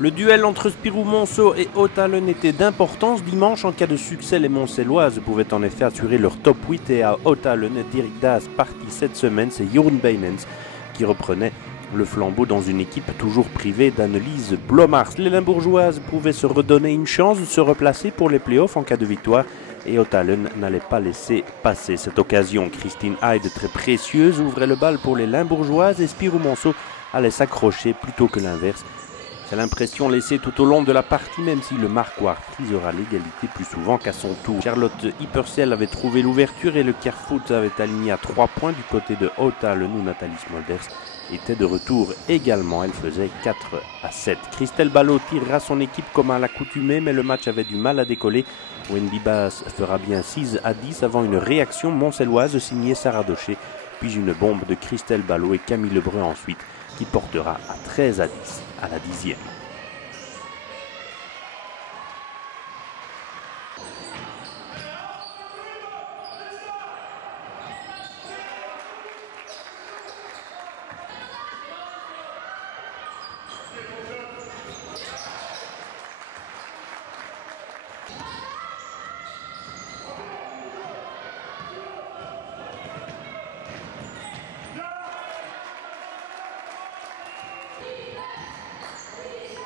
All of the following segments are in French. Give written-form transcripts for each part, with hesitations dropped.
Le duel entre Spirou Monceau et Hautalen était d'importance dimanche. En cas de succès, les Moncelloises pouvaient en effet assurer leur top 8 et à Hautalen, Dirk Daas parti cette semaine, c'est Jeroen Beijmans qui reprenait le flambeau dans une équipe toujours privée d'Annelies Blommaert. Les Limbourgeoises pouvaient se redonner une chance de se replacer pour les playoffs en cas de victoire et Hautalen n'allait pas laisser passer cette occasion. Christine Hyde, très précieuse, ouvrait le bal pour les Limbourgeoises et Spirou Monceau allait s'accrocher plutôt que l'inverse. C'est l'impression laissée tout au long de la partie, même si le Marquard prisera l'égalité plus souvent qu'à son tour. Charlotte Ypperciel avait trouvé l'ouverture et le Kerfoot avait aligné à 3 points du côté de Hautalen où Nathalie Smolders était de retour également. Elle faisait 4-7. Christelle Ballot tirera son équipe comme à l'accoutumée, mais le match avait du mal à décoller. Wendy Bass fera bien 6-10 avant une réaction moncelloise signée Sarah Docher, puis une bombe de Christelle Ballot et Camille Lebrun ensuite, qui portera à 13-10 à la 10e.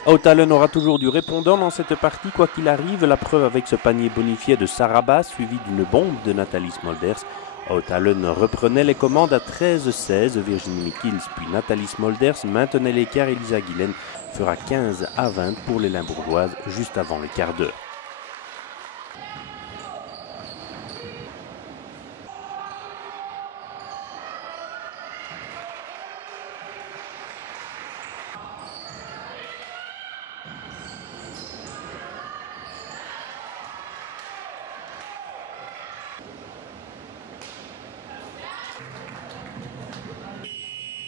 Hautalen aura toujours du répondant dans cette partie, quoi qu'il arrive. La preuve avec ce panier bonifié de Sarah Bass, suivi d'une bombe de Nathalie Smolders. Hautalen reprenait les commandes à 13-16. Virginie Michels puis Nathalie Smolders maintenaient l'écart et Lisa Guilaine fera 15-20 pour les Limbourgeoises juste avant le quart d'heure.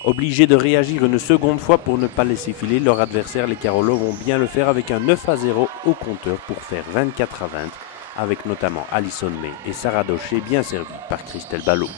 Obligés de réagir une seconde fois pour ne pas laisser filer leur adversaire, les Carolo vont bien le faire avec un 9-0 au compteur pour faire 24-20, avec notamment Alison May et Sarah Docher bien servies par Christelle Ballot.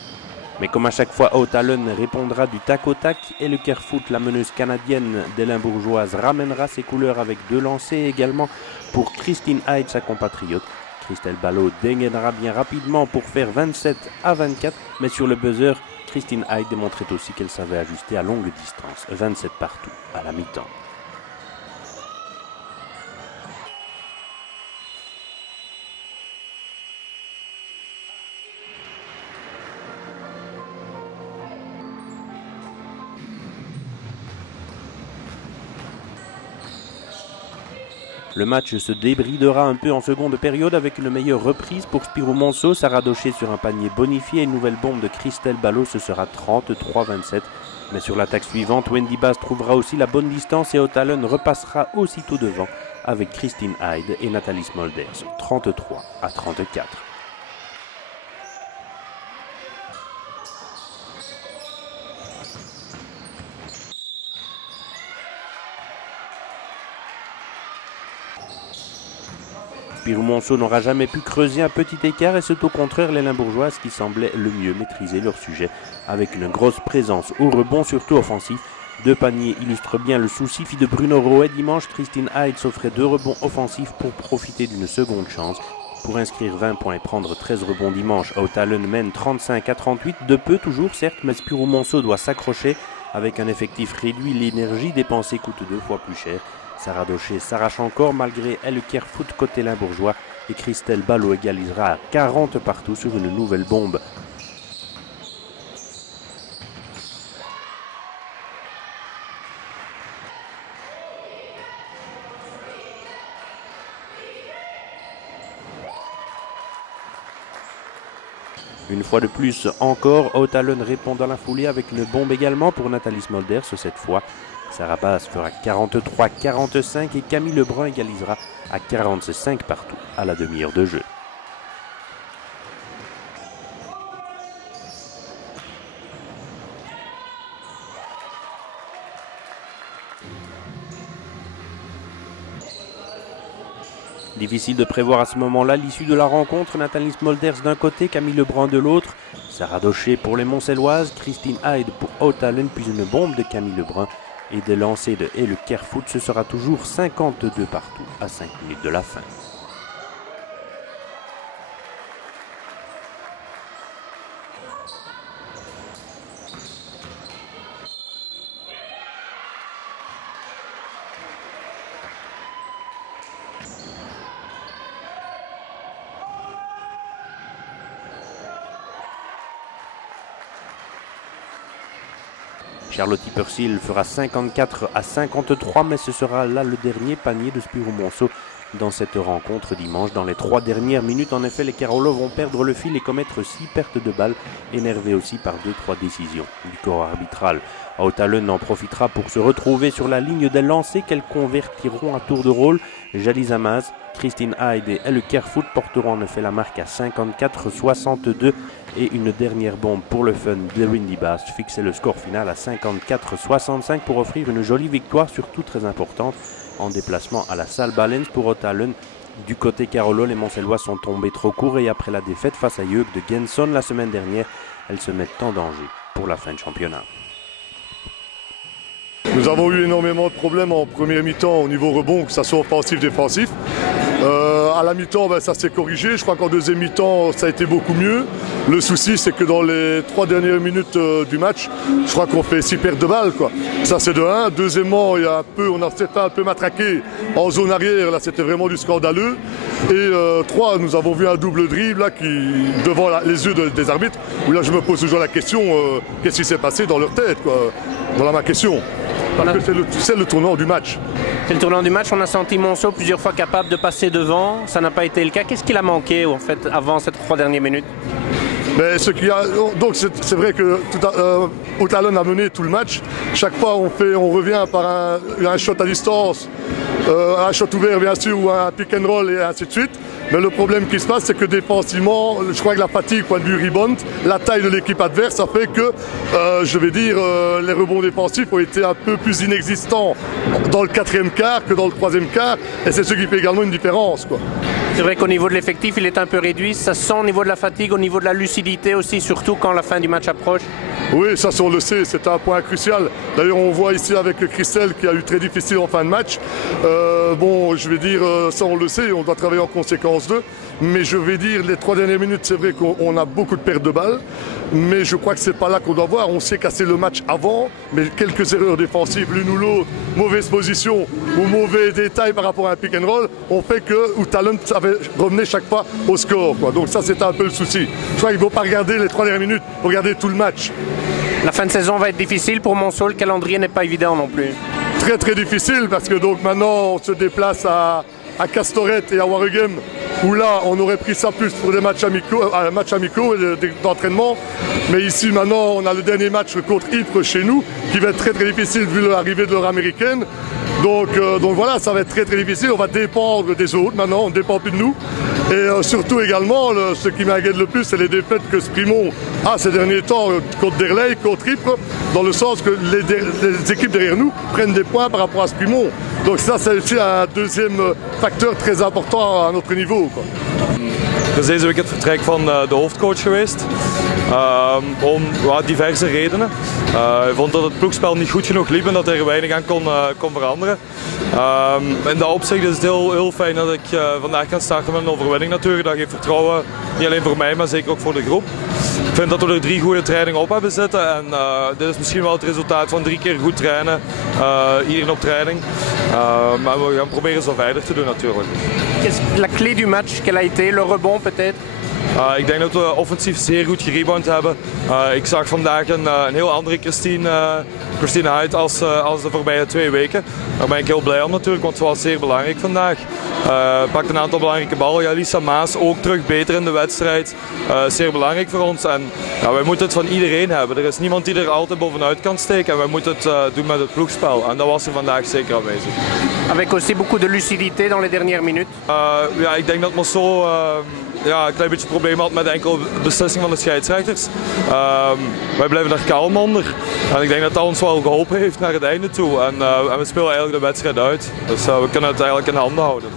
Mais comme à chaque fois, Hautalen répondra du tac au tac et le Kerfoot, la meneuse canadienne des Limbourgeoises, ramènera ses couleurs avec 2 lancers également pour Christine Hyde, sa compatriote. Christelle Ballot dégainera bien rapidement pour faire 27-24, mais sur le buzzer, Christine Hyde démontrait aussi qu'elle savait ajuster à longue distance, 27 partout à la mi-temps. Le match se débridera un peu en seconde période avec une meilleure reprise pour Spirou Monceau. Sarah Docher sur un panier bonifié et une nouvelle bombe de Christelle Ballot, ce sera 33-27. Mais sur l'attaque suivante, Wendy Bass trouvera aussi la bonne distance et Hautalen repassera aussitôt devant avec Christine Hyde et Nathalie Smolders, 33-34. Spirou Monceau n'aura jamais pu creuser un petit écart et c'est au contraire les Limbourgeoises qui semblaient le mieux maîtriser leur sujet avec une grosse présence au rebond, surtout offensif. 2 paniers illustrent bien le souci de Bruno Roet dimanche. Christine Hyde s'offrait 2 rebonds offensifs pour profiter d'une seconde chance. Pour inscrire 20 points et prendre 13 rebonds dimanche, Hautalen mène 35-38, de peu toujours certes, mais Spirou Monceau doit s'accrocher. Avec un effectif réduit, l'énergie dépensée coûte 2 fois plus cher. Sarah Docher s'arrache encore malgré elle Kerfoot côté Limbourgeois et Christelle Ballot égalisera à 40 partout sur une nouvelle bombe. Une fois de plus encore, Hautalen répond dans la foulée avec une bombe également pour Nathalie Smolders cette fois. Sarah Bass fera 43-45 et Camille Lebrun égalisera à 45 partout à la demi-heure de jeu. Difficile de prévoir à ce moment-là l'issue de la rencontre. Nathalie Smolders d'un côté, Camille Lebrun de l'autre. Sarah Docher pour les Moncelloises, Christine Hyde pour Hautalen, puis une bombe de Camille Lebrun et des lancers de Et le Kerfoot, ce sera toujours 52 partout à 5 minutes de la fin. Charlotte Persil fera 54 à 53, mais ce sera là le dernier panier de Spiro Monceau dans cette rencontre dimanche. Dans les 3 dernières minutes, en effet, les Carolos vont perdre le fil et commettre 6 pertes de balles, énervés aussi par 2-3 décisions du corps arbitral. Ootalen en profitera pour se retrouver sur la ligne des lancers qu'elles convertiront à tour de rôle. Jalise Amaz, Christine Hyde et Le Kerfoot porteront en effet la marque à 54-62 et une dernière bombe pour le fun de Windy Bass fixait le score final à 54-65 pour offrir une jolie victoire, surtout très importante, en déplacement à la salle Balens pour Ootalen. Du côté Carolo, les Moncellois sont tombés trop court et après la défaite face à Jeugd de Genson la semaine dernière, elles se mettent en danger pour la fin de championnat. Nous avons eu énormément de problèmes en première mi-temps au niveau rebond, que ce soit offensif-défensif. À la mi-temps, ça s'est corrigé. Je crois qu'en deuxième mi-temps, ça a été beaucoup mieux. Le souci, c'est que dans les 3 dernières minutes du match, je crois qu'on fait 6 pertes de balles, quoi. Ça, c'est de 1. Deuxièmement, on s'est fait un peu matraqué en zone arrière. Là, c'était vraiment du scandaleux. Et 3, nous avons vu un double dribble là, devant les yeux des arbitres. Où là, je me pose toujours la question, qu'est-ce qui s'est passé dans leur tête, quoi. Voilà ma question. C'est le tournant du match. C'est le tournant du match. On a senti Monceau plusieurs fois capable de passer devant. Ça n'a pas été le cas. Qu'est-ce qu'il a manqué en fait avant ces 3 dernières minutes? Mais donc c'est vrai que Ootalen a mené tout le match. Chaque fois on revient par un shot à distance, un shot ouvert bien sûr ou un pick and roll et ainsi de suite. Mais le problème qui se passe, c'est que défensivement, je crois que la fatigue, point de vue rebound, la taille de l'équipe adverse a fait que, les rebonds défensifs ont été un peu plus inexistants dans le 4e quart que dans le 3e quart. Et c'est ce qui fait également une différence, quoi. C'est vrai qu'au niveau de l'effectif, il est un peu réduit. Ça sent au niveau de la fatigue, au niveau de la lucidité aussi, surtout quand la fin du match approche. Oui, ça on le sait, c'est un point crucial. D'ailleurs, on voit ici avec Christelle qui a eu très difficile en fin de match. Ça on le sait, on doit travailler en conséquence d'eux. Mais je vais dire, les 3 dernières minutes, c'est vrai qu'on a beaucoup de pertes de balles. Mais je crois que c'est pas là qu'on doit voir. On sait casser le match avant, mais quelques erreurs défensives, l'une ou l'autre, mauvaise position ou mauvais détails par rapport à un pick and roll, ont fait que Ootalen revenait chaque fois au score, quoi. Donc ça, c'est un peu le souci. Je crois qu'il ne faut pas regarder les 3 dernières minutes, il faut regarder tout le match. La fin de saison va être difficile pour Monceau, le calendrier n'est pas évident non plus. Très très difficile parce que donc maintenant on se déplace à Castoret et à Waregem où là on aurait pris ça plus pour des matchs amicaux et d'entraînement. Mais ici maintenant on a le dernier match contre Ypres chez nous qui va être très très difficile vu l'arrivée de l'heure américaine. Donc voilà, ça va être très très difficile, on va dépendre des autres maintenant, on ne dépend plus de nous. Et surtout également, ce qui m'inquiète le plus, c'est les défaites que Sprimont a ces derniers temps contre Derlei, contre Ypres, dans le sens que les équipes derrière nous prennent des points par rapport à Sprimont. Donc ça, c'est aussi un deuxième facteur très important à notre niveau, quoi. Het is deze week het vertrek van de hoofdcoach geweest. Om diverse redenen. Hij vond dat het ploegspel niet goed genoeg liep en dat hij er weinig aan kon veranderen. In dat opzicht is het heel fijn dat ik vandaag kan starten met een overwinning natuurlijk. Dat geeft vertrouwen, niet alleen voor mij, maar zeker ook voor de groep. Ik vind dat we er 3 goede trainingen op hebben zitten en dit is misschien wel het resultaat van 3 keer goed trainen, iedereen op training. Maar we gaan proberen zo verder te doen natuurlijk. La clé du match, quelle a été? Le rebond peut-être? Ik denk dat we offensief zeer goed gerebound hebben. Ik zag vandaag een heel andere Christine Hyde als de voorbije 2 weken. Daar ben ik heel blij om natuurlijk, want ze was zeer belangrijk vandaag. Pakt een aantal belangrijke ballen. Ja, Lisa Maas ook terug beter in de wedstrijd. Zeer belangrijk voor ons. En ja, wij moeten het van iedereen hebben. Er is niemand die er altijd bovenuit kan steken. En wij moeten het doen met het ploegspel. En dat was er vandaag zeker aanwezig. Avec aussi beaucoup de lucidité dans les dernières minutes. Ja, ik denk dat Monceau een klein beetje problemen had met de enkele beslissing van de scheidsrechters. Wij blijven daar kalm onder. En ik denk dat dat ons wel geholpen heeft naar het einde toe. En we spelen eigenlijk de wedstrijd uit. Dus we kunnen het eigenlijk in handen houden.